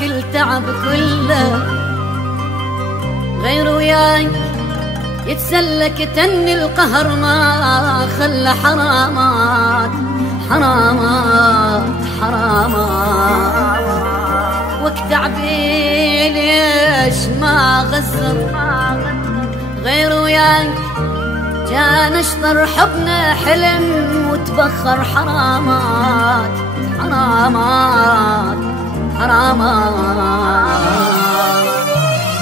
وياك التعب كله، غير وياك يتسلك تني القهر ما خلى حرامات حرامات حرامات. وكتعبي ليش ما غزر، غير وياك كان اشطر حبنا حلم وتبخر حرامات حرامات حرامات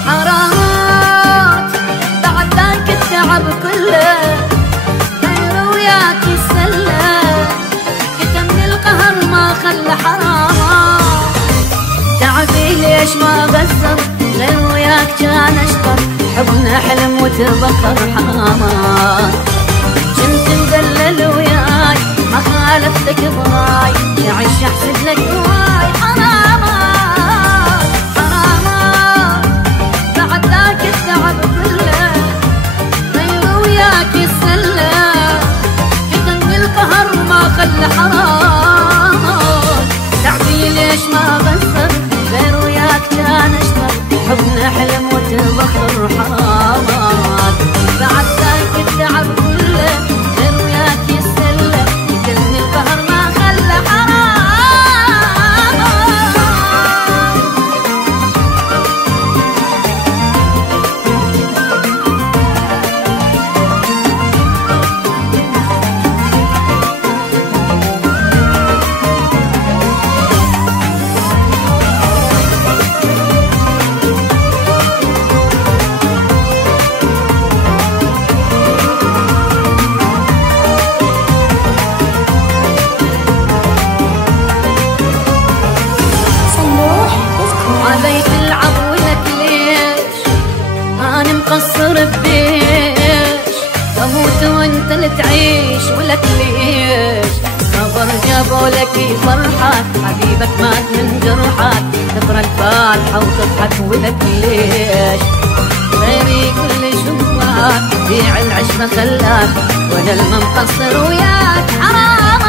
حرامات. بعد ذاك التعب كله غير وياك يسلى كتمني القهر ما خلى حرامات. تعبي ليش ما غزر، غير وياك كان اشطر حبنا حلم وتبخر حرامات. كنت مدلل وياي ما خالفتك براي، يعيش احسد لك هواي حرامات حرامات. بعد ذاك التعب كله غير وياك يسلى كتمني القهر ما خلى حرامات. تعبي ليش ما غزر، غير وياك كان اشطر حبنا حلم وتبخر حرامات. بعد ذاك التعب كله غير وياك يسلى كتمني القهر ما خلى حرامات. علي تلعب ولك ليش أنا مقصر ببيش، أموت وأنت اللي تعيش ولك ليش. صبر جابوا لك فرحات حبيبك مات من جرحات، تقرا الفاتحة وتضحك ولك ليش. غيري كل شوفك بيع العشرة خلاك وأنا المقصر وياك حرام.